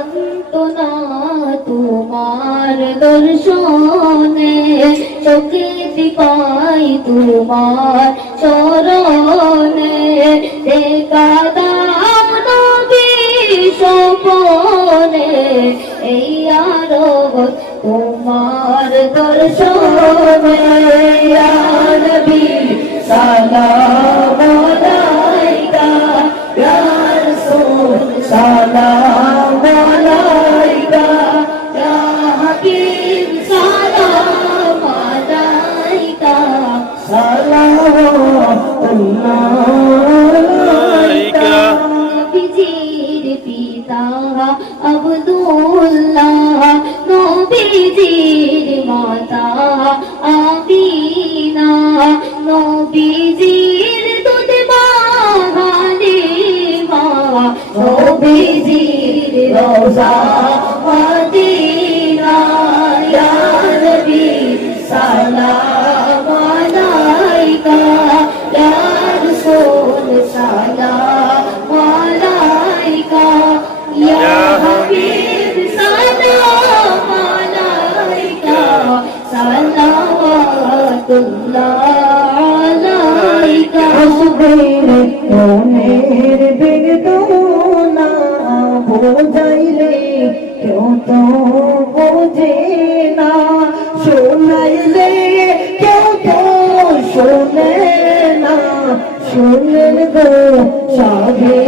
সান্ত্বনা তোমার দর্শনে, চোখে পাই তোমার চরণে। দেখা দাও নবী স্বপনে, এই আরবত তোমার দর্শনে। ইয়া নবী সালাম আলাইকা, ইয়া রাসূল সালাম আলাইকা, ইয়া হাবিব সালাম আলাইকা, সালামুল্লাহ আলাইকা। নবীজির পিতা আব্দুল্লাহ, নবীজির মাতা আমিনা, নবীজির দুধ মা হালিমা, নবীজির রওজা মদিনা। ইয়া নবী সালাম আলাইকা, ইয়া রাসূল সালাম আলাইকা, ইয়া হাবিব সালাম আলাইকা, সালাওয়াতুল্লাহ আলাইকা। আসবের মনের বেদনা বোঝাইলে কেউ তো বোঝে না, শোনাইলে কেউ তো শোনে না, শুনলেন গো সাধে